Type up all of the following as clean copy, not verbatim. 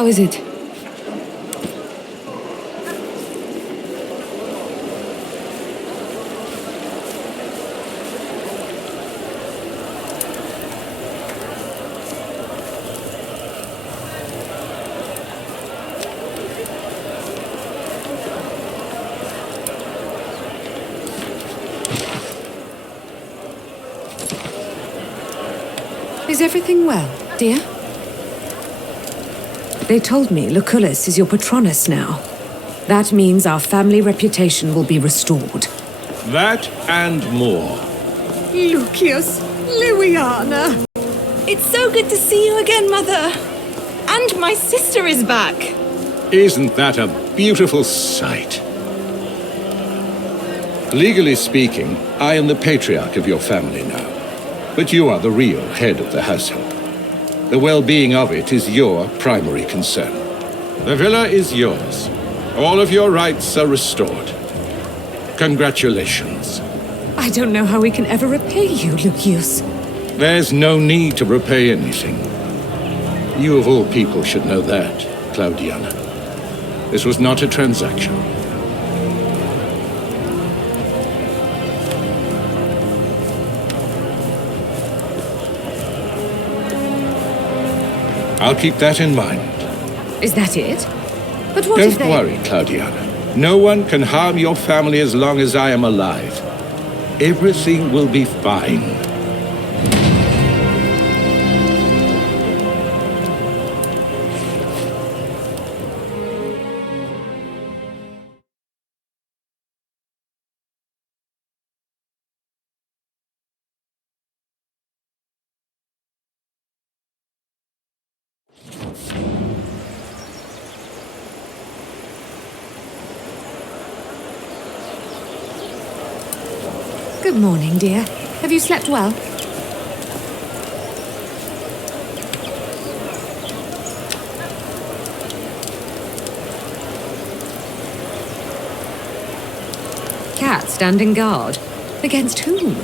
How is it? Is everything well, dear? They told me Lucullus is your patronus now. That means our family reputation will be restored. That and more. Lucius, Louiana. It's so good to see you again, Mother. And my sister is back. Isn't that a beautiful sight? Legally speaking, I am the patriarch of your family now. But you are the real head of the household. The well-being of it is your primary concern. The villa is yours. All of your rights are restored. Congratulations. I don't know how we can ever repay you, Lucius. There's no need to repay anything. You of all people should know that, Claudiana. This was not a transaction. I'll keep that in mind. Is that it? But what if Don't they... worry, Claudiana. No one can harm your family as long as I am alive. Everything will be fine. Good morning, dear. Have you slept well? Cats standing guard. Against whom?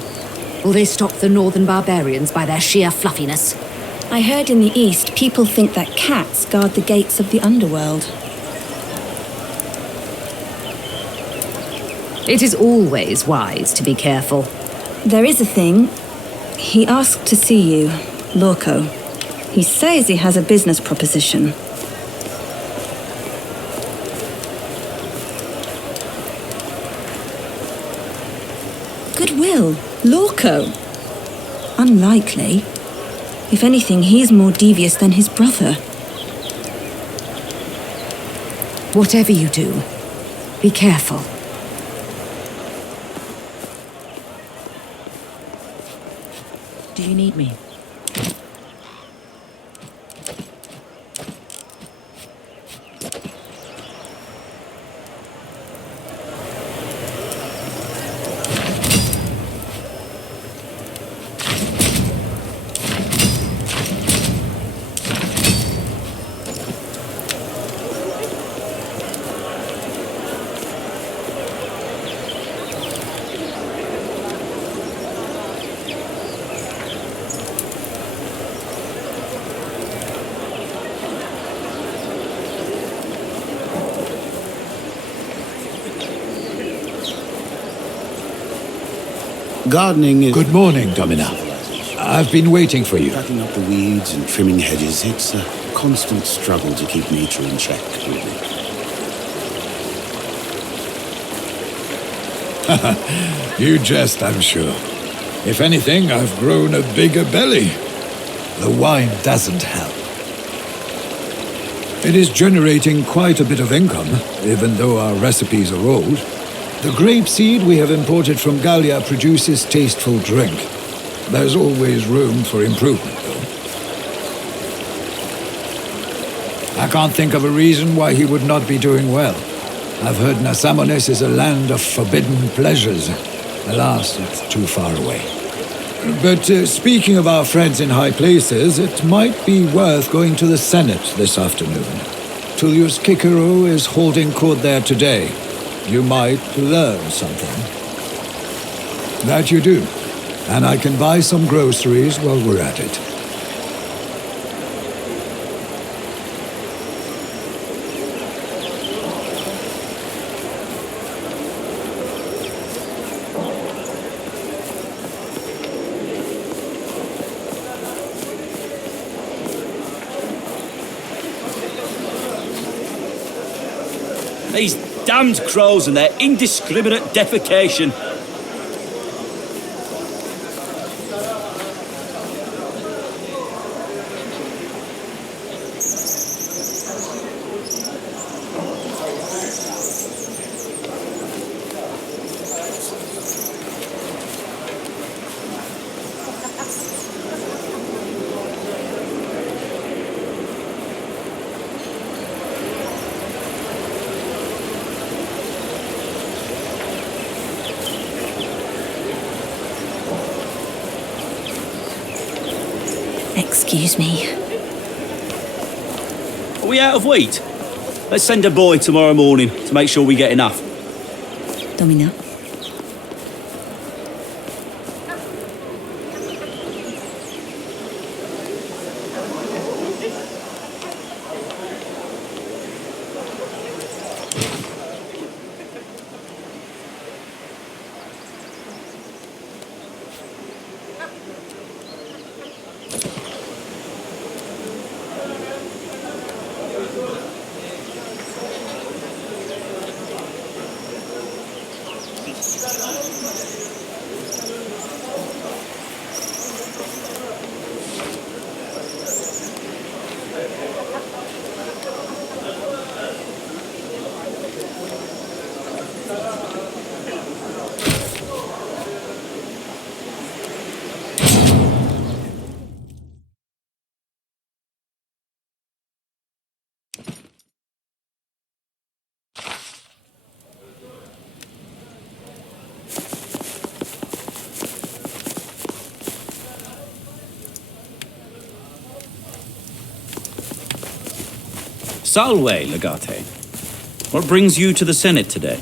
Will they stop the northern barbarians by their sheer fluffiness? I heard in the East people think that cats guard the gates of the underworld. It is always wise to be careful. There is a thing. He asked to see you, Lorco. He says he has a business proposition. Goodwill, Lorco. Unlikely. If anything, he's more devious than his brother. Whatever you do, be careful. Do you need me? Gardening is... Good morning, Domina. I've been waiting for you. Cutting up the weeds and trimming hedges, it's a constant struggle to keep nature in check, really. You jest, I'm sure. If anything, I've grown a bigger belly. The wine doesn't help. It is generating quite a bit of income, even though our recipes are old. The grape seed we have imported from Gallia produces tasteful drink. There's always room for improvement, though. I can't think of a reason why he would not be doing well. I've heard Nasamones is a land of forbidden pleasures. Alas, it's too far away. But speaking of our friends in high places, it might be worth going to the Senate this afternoon. Tullius Cicero is holding court there today. You might learn something. That you do. And I can buy some groceries while we're at it. These damned crows and their indiscriminate defecation. Excuse me. Are we out of wheat? Let's send a boy tomorrow morning to make sure we get enough. Domina. Salve, Legate. What brings you to the Senate today?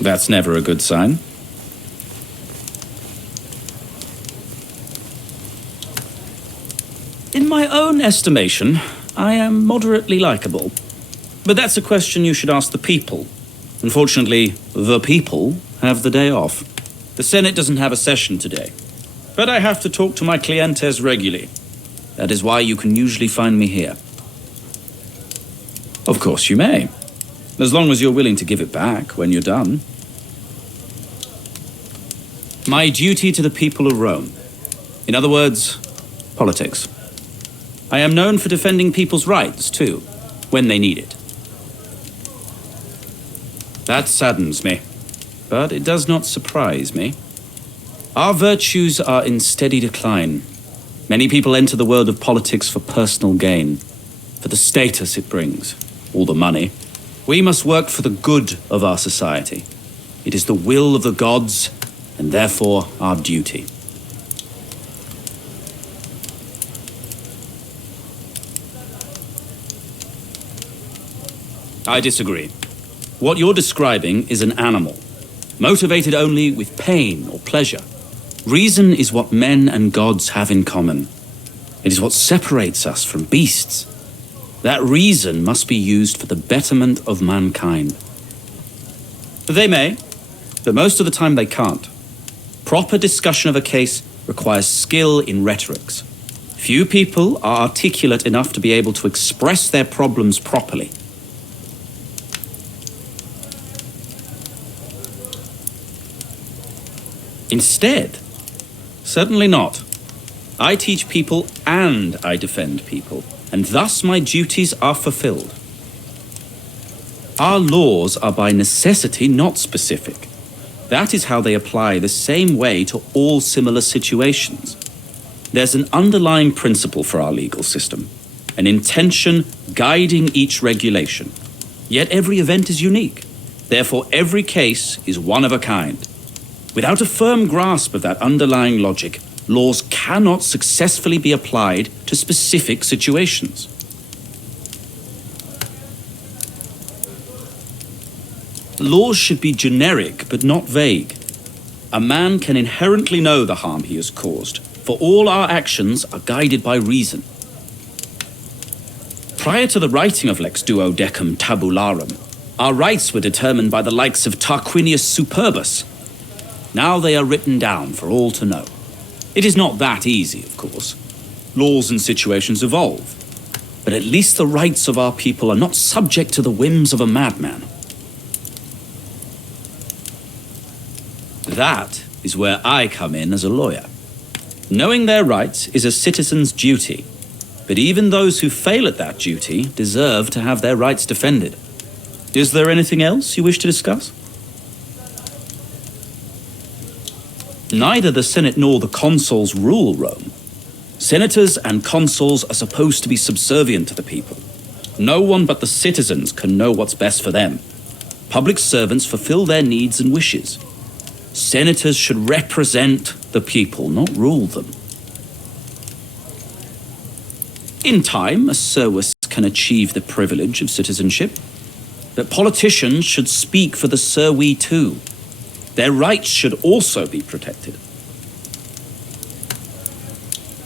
That's never a good sign. In my own estimation, I am moderately likable. But that's a question you should ask the people. Unfortunately, the people have the day off. The Senate doesn't have a session today. But I have to talk to my clientes regularly. That is why you can usually find me here. Of course you may. As long as you're willing to give it back when you're done. My duty to the people of Rome. In other words, politics. I am known for defending people's rights, too, when they need it. That saddens me, but it does not surprise me. Our virtues are in steady decline. Many people enter the world of politics for personal gain, for the status it brings, all the money. We must work for the good of our society. It is the will of the gods, and therefore our duty. I disagree. What you're describing is an animal, motivated only with pain or pleasure. Reason is what men and gods have in common. It is what separates us from beasts. That reason must be used for the betterment of mankind. They may, but most of the time they can't. Proper discussion of a case requires skill in rhetorics. Few people are articulate enough to be able to express their problems properly. Instead, certainly not. I teach people and I defend people, and thus my duties are fulfilled. Our laws are by necessity not specific. That is how they apply the same way to all similar situations. There's an underlying principle for our legal system, an intention guiding each regulation. Yet every event is unique. Therefore, every case is one of a kind. Without a firm grasp of that underlying logic, laws cannot successfully be applied to specific situations. Laws should be generic but not vague. A man can inherently know the harm he has caused, for all our actions are guided by reason. Prior to the writing of Lex Duodecum Tabularum, our rights were determined by the likes of Tarquinius Superbus. Now they are written down for all to know. It is not that easy, of course. Laws and situations evolve. But at least the rights of our people are not subject to the whims of a madman. That is where I come in as a lawyer. Knowing their rights is a citizen's duty, but even those who fail at that duty deserve to have their rights defended. Is there anything else you wish to discuss? Neither the Senate nor the consuls rule Rome. Senators and consuls are supposed to be subservient to the people. No one but the citizens can know what's best for them. Public servants fulfill their needs and wishes. Senators should represent the people, not rule them. In time, a service can achieve the privilege of citizenship, but politicians should speak for the servi too. Their rights should also be protected.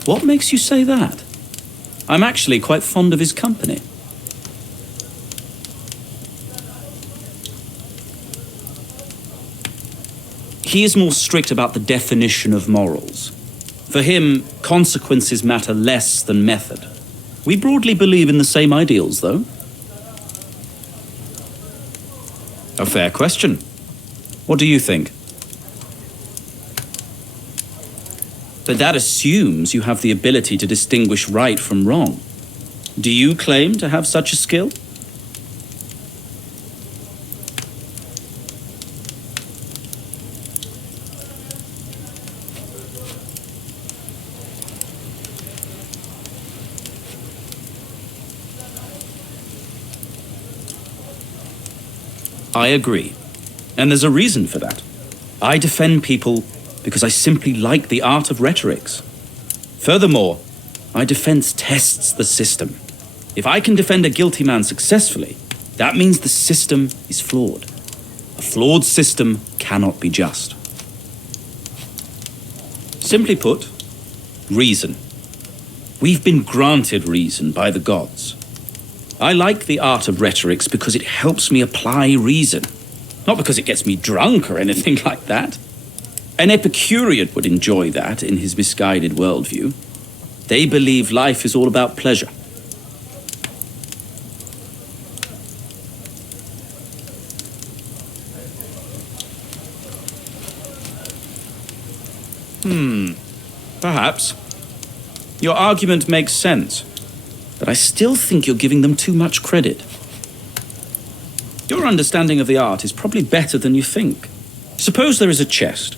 What makes you say that? I'm actually quite fond of his company. He is more strict about the definition of morals. For him, consequences matter less than method. We broadly believe in the same ideals, though. A fair question. What do you think? But that assumes you have the ability to distinguish right from wrong. Do you claim to have such a skill? I agree. And there's a reason for that. I defend people because I simply like the art of rhetorics. Furthermore, my defense tests the system. If I can defend a guilty man successfully, that means the system is flawed. A flawed system cannot be just. Simply put, reason. We've been granted reason by the gods. I like the art of rhetorics because it helps me apply reason, not because it gets me drunk or anything like that. An Epicurean would enjoy that in his misguided worldview. They believe life is all about pleasure. Perhaps. Your argument makes sense, but I still think you're giving them too much credit. Your understanding of the art is probably better than you think. Suppose there is a chest.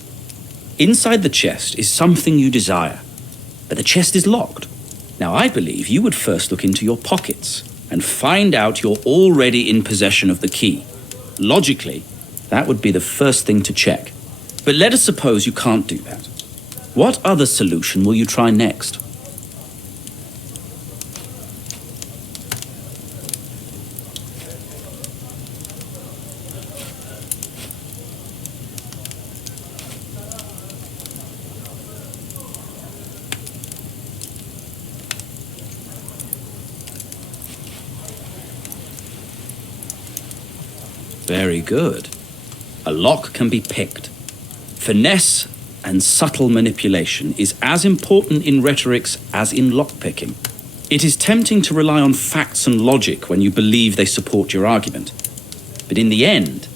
Inside the chest is something you desire, but the chest is locked. Now, I believe you would first look into your pockets and find out you're already in possession of the key. Logically, that would be the first thing to check. But let us suppose you can't do that. What other solution will you try next? Very good. A lock can be picked. Finesse and subtle manipulation is as important in rhetorics as in lockpicking. It is tempting to rely on facts and logic when you believe they support your argument. But in the end,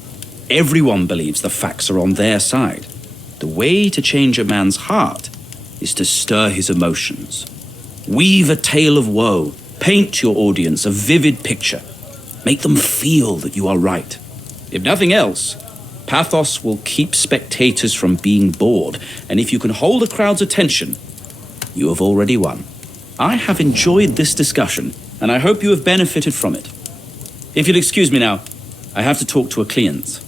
everyone believes the facts are on their side. The way to change a man's heart is to stir his emotions. Weave a tale of woe. Paint your audience a vivid picture. Make them feel that you are right. If nothing else, pathos will keep spectators from being bored, and if you can hold a crowd's attention, you have already won. I have enjoyed this discussion, and I hope you have benefited from it. If you'll excuse me now, I have to talk to a client.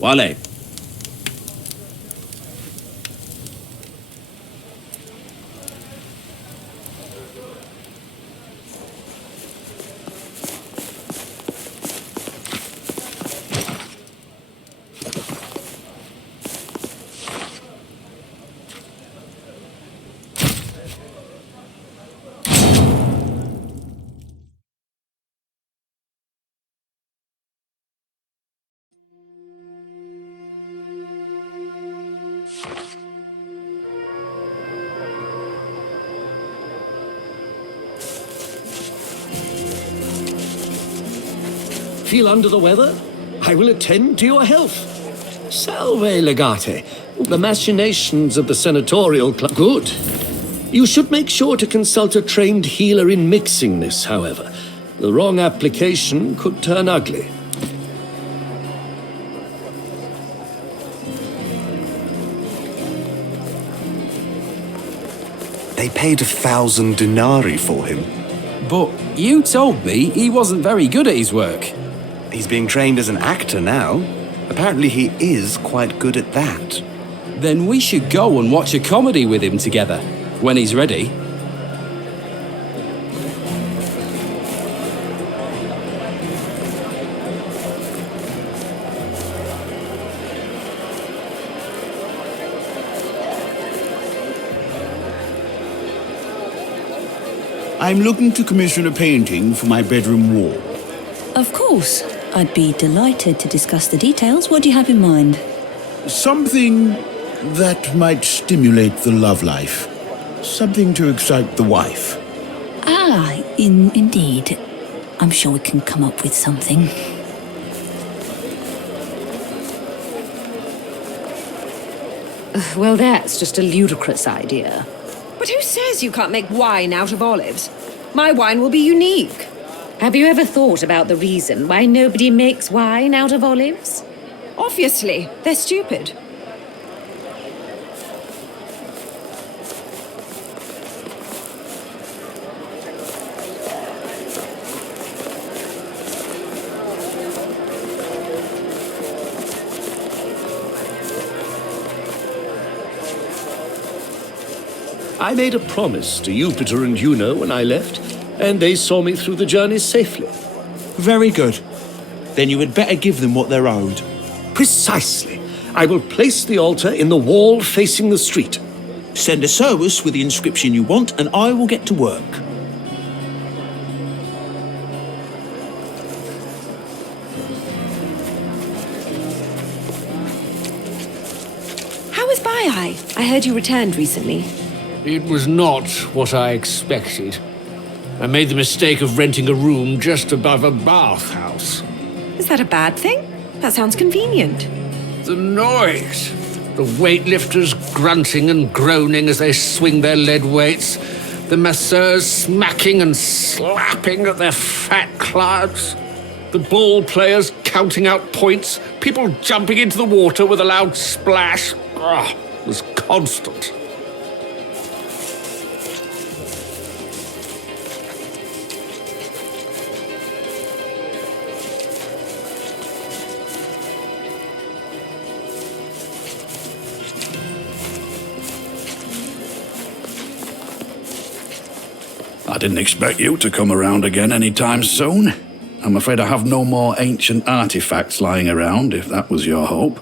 Wale. feel under the weather, I will attend to your health. Salve, legate. The machinations of the senatorial club. Good. You should make sure to consult a trained healer in mixing this, however. The wrong application could turn ugly. They paid 1,000 denarii for him. But you told me he wasn't very good at his work. He's being trained as an actor now. Apparently he is quite good at that. Then we should go and watch a comedy with him together, when he's ready. I'm looking to commission a painting for my bedroom wall. Of course. I'd be delighted to discuss the details. What do you have in mind? Something that might stimulate the love life. Something to excite the wife. Ah, indeed. I'm sure we can come up with something. Well, that's just a ludicrous idea. But who says you can't make wine out of olives? My wine will be unique. Have you ever thought about the reason why nobody makes wine out of olives? Obviously, they're stupid. I made a promise to Jupiter and Juno when I left, and they saw me through the journey safely. Very good. Then you had better give them what they're owed. Precisely. I will place the altar in the wall facing the street. Send a service with the inscription you want, and I will get to work. How is Bai? I heard you returned recently. It was not what I expected. I made the mistake of renting a room just above a bathhouse. Is that a bad thing? That sounds convenient. The noise! The weightlifters grunting and groaning as they swing their lead weights. The masseurs smacking and slapping at their fat clients. The ball players counting out points. People jumping into the water with a loud splash. It was constant. I didn't expect you to come around again anytime soon. I'm afraid I have no more ancient artifacts lying around, if that was your hope.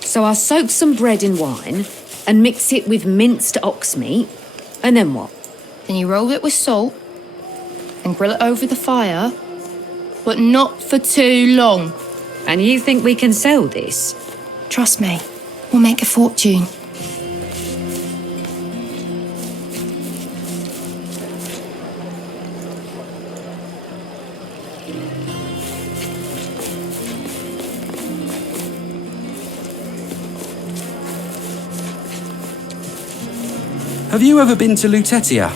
So I'll soak some bread in wine and mix it with minced ox meat, and then what? Then you roll it with salt and grill it over the fire, but not for too long. And you think we can sell this? Trust me, we'll make a fortune. Have you ever been to Lutetia?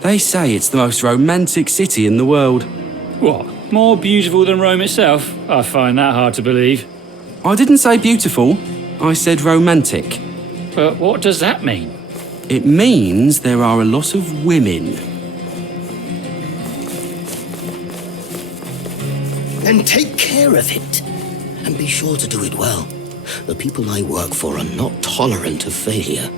They say it's the most romantic city in the world. What? More beautiful than Rome itself? I find that hard to believe. I didn't say beautiful, I said romantic. But what does that mean? It means there are a lot of women. Then take care of it. And be sure to do it well. The people I work for are not tolerant of failure.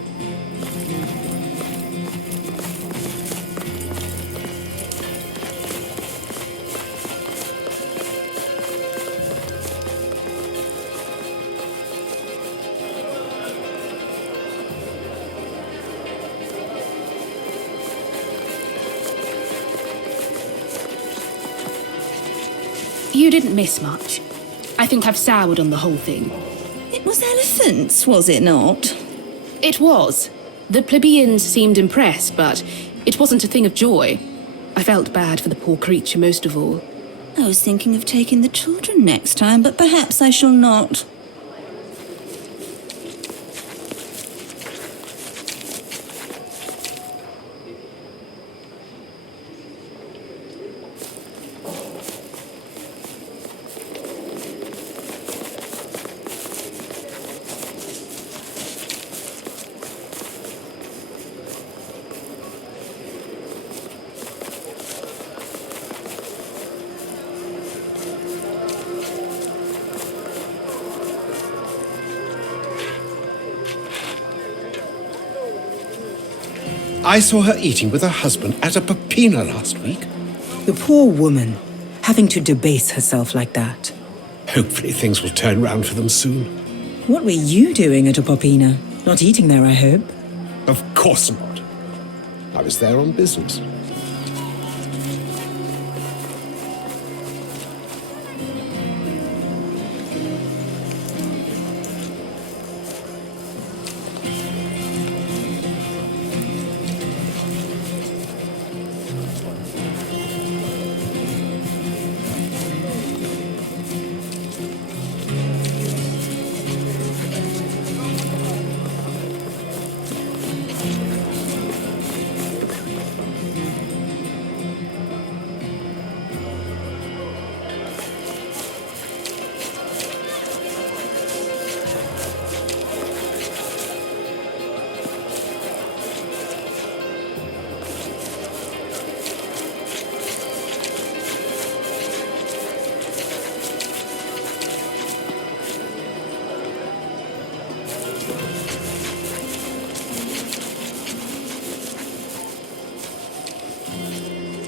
You didn't miss much. I think I've soured on the whole thing. It was elephants, was it not? It was. The plebeians seemed impressed, but it wasn't a thing of joy. I felt bad for the poor creature most of all. I was thinking of taking the children next time, but perhaps I shall not. I saw her eating with her husband at a popina last week. The poor woman, having to debase herself like that. Hopefully things will turn round for them soon. What were you doing at a popina? Not eating there, I hope? Of course not. I was there on business.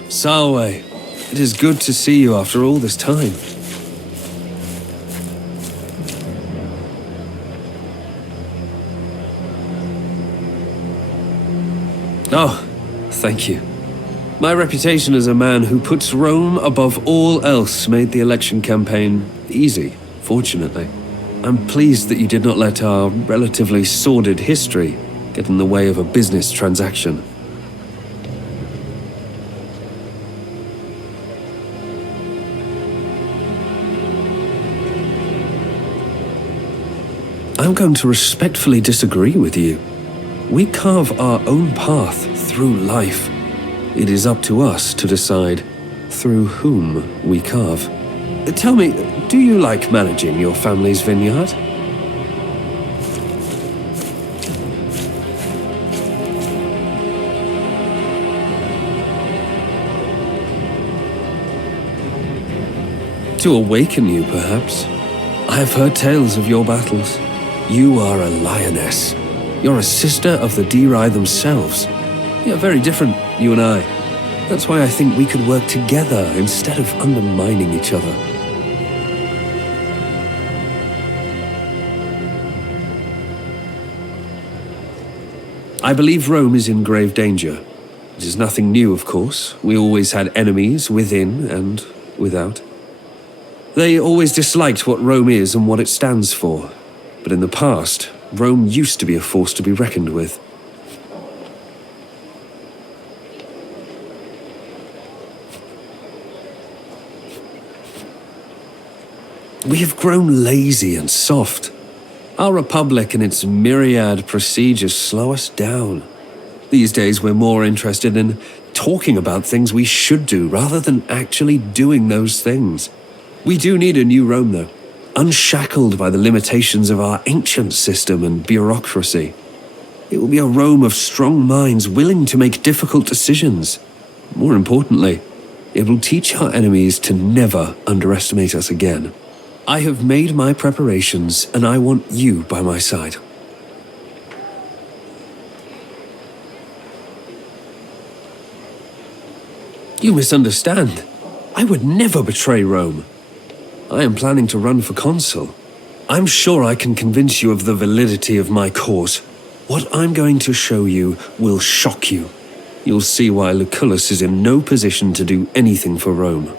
Salwe, it is good to see you after all this time. Oh, thank you. My reputation as a man who puts Rome above all else made the election campaign easy, fortunately. I'm pleased that you did not let our relatively sordid history get in the way of a business transaction. I'm going to respectfully disagree with you. We carve our own path through life. It is up to us to decide through whom we carve. Tell me, do you like managing your family's vineyard? To awaken you, perhaps. I have heard tales of your battles. You are a lioness. You're a sister of the Diri themselves. You're very different, you and I. That's why I think we could work together instead of undermining each other. I believe Rome is in grave danger. It is nothing new, of course. We always had enemies within and without. They always disliked what Rome is and what it stands for. But in the past, Rome used to be a force to be reckoned with. We have grown lazy and soft. Our republic and its myriad procedures slow us down. These days we're more interested in talking about things we should do rather than actually doing those things. We do need a new Rome, though. Unshackled by the limitations of our ancient system and bureaucracy. It will be a Rome of strong minds willing to make difficult decisions. More importantly, it will teach our enemies to never underestimate us again. I have made my preparations, and I want you by my side. You misunderstand. I would never betray Rome. I am planning to run for consul. I'm sure I can convince you of the validity of my cause. What I'm going to show you will shock you. You'll see why Lucullus is in no position to do anything for Rome.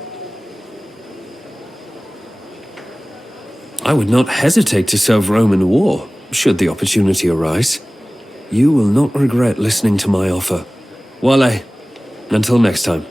I would not hesitate to serve Rome in war, should the opportunity arise. You will not regret listening to my offer. Wale, until next time.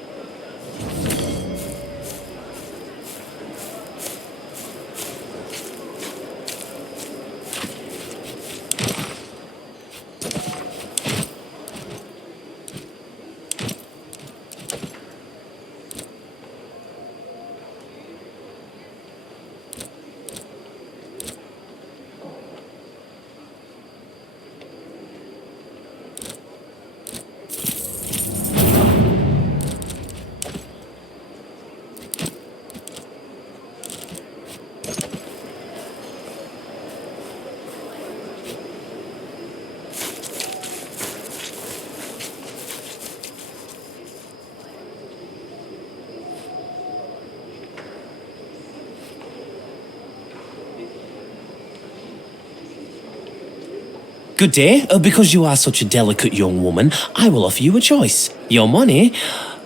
Good day. Because you are such a delicate young woman, I will offer you a choice. Your money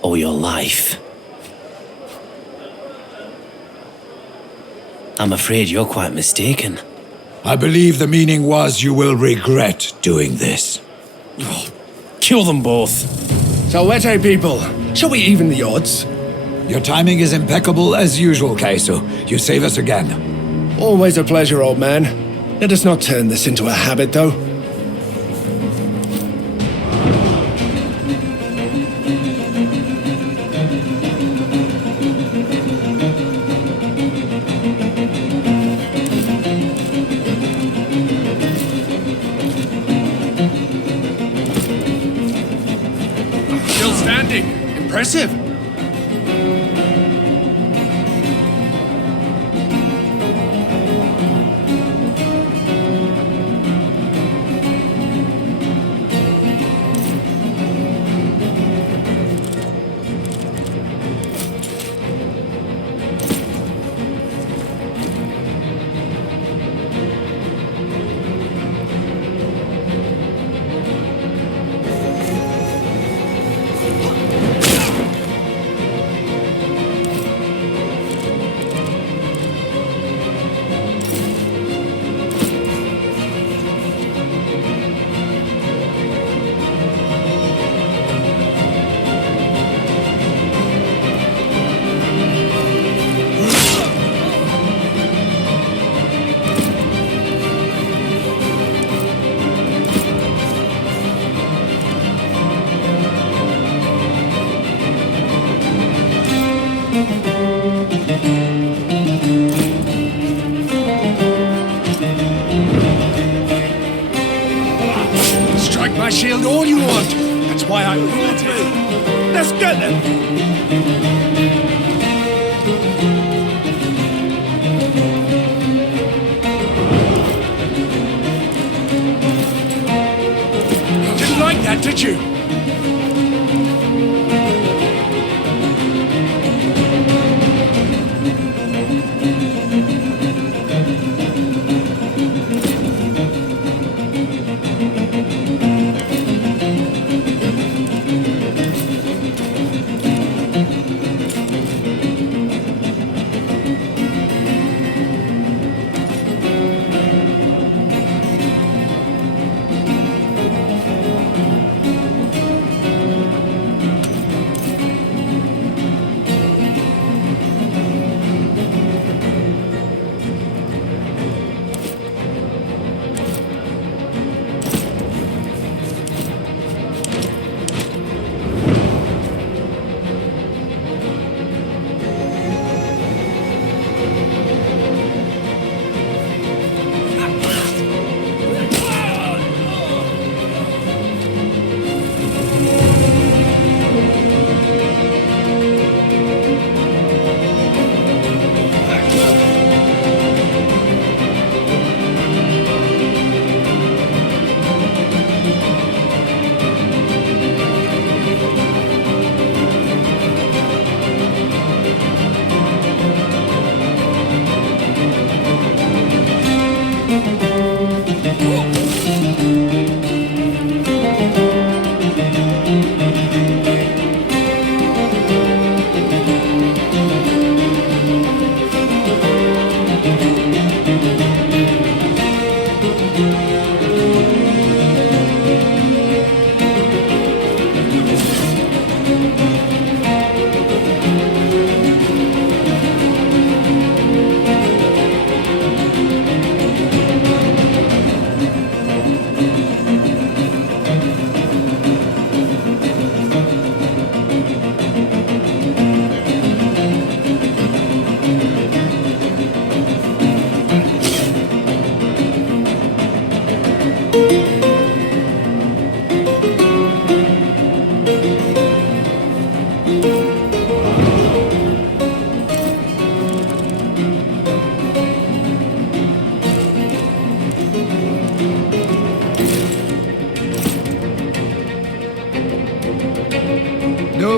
or your life. I'm afraid you're quite mistaken. I believe the meaning was you will regret doing this. Kill them both. Salvete, people. Shall we even the odds? Your timing is impeccable as usual, Kaiso. You save us again. Always a pleasure, old man. Let us not turn this into a habit, though. Still standing. Impressive. Strike my shield all you want. That's why I brought you. Let's get them. Didn't like that, did you?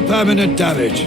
no permanent damage.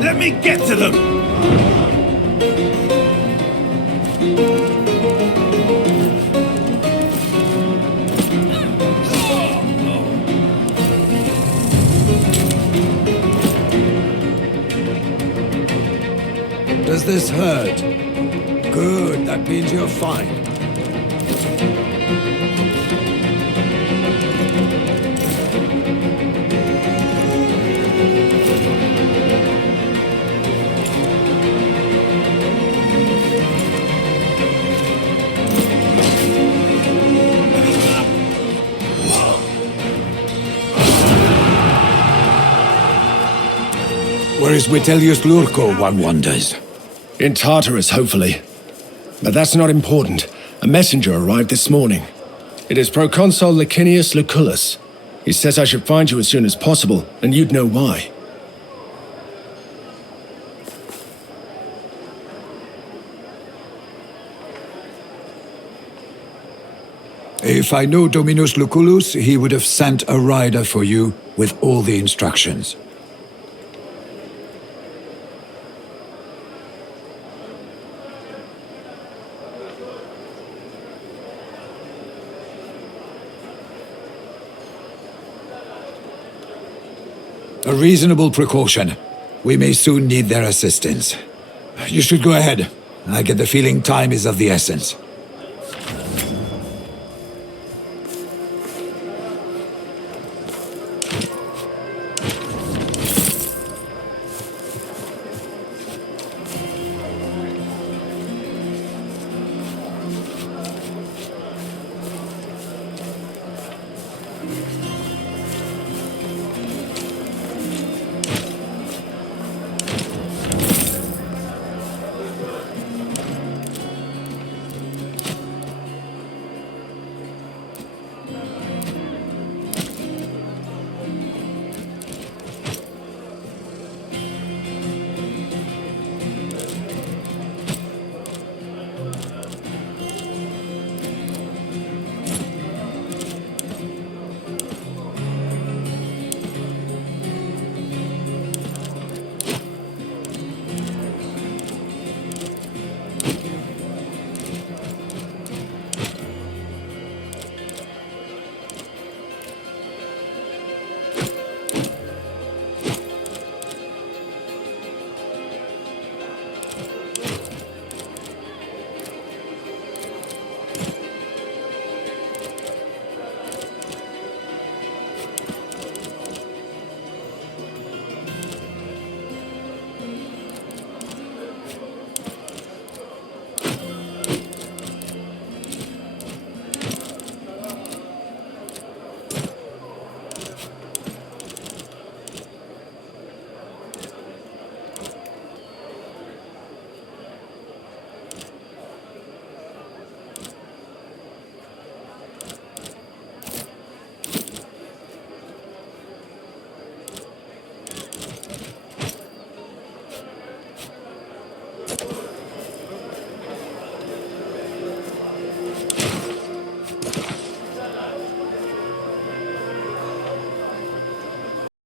Let me get to them! Does this hurt? Good, that means you're fine. Where is Vitellius Lurko, one wonders? In Tartarus, hopefully. But that's not important. A messenger arrived this morning. It is Proconsul Licinius Lucullus. He says I should find you as soon as possible, and you'd know why. If I know Dominus Lucullus, he would have sent a rider for you with all the instructions. A reasonable precaution. We may soon need their assistance. You should go ahead. I get the feeling time is of the essence.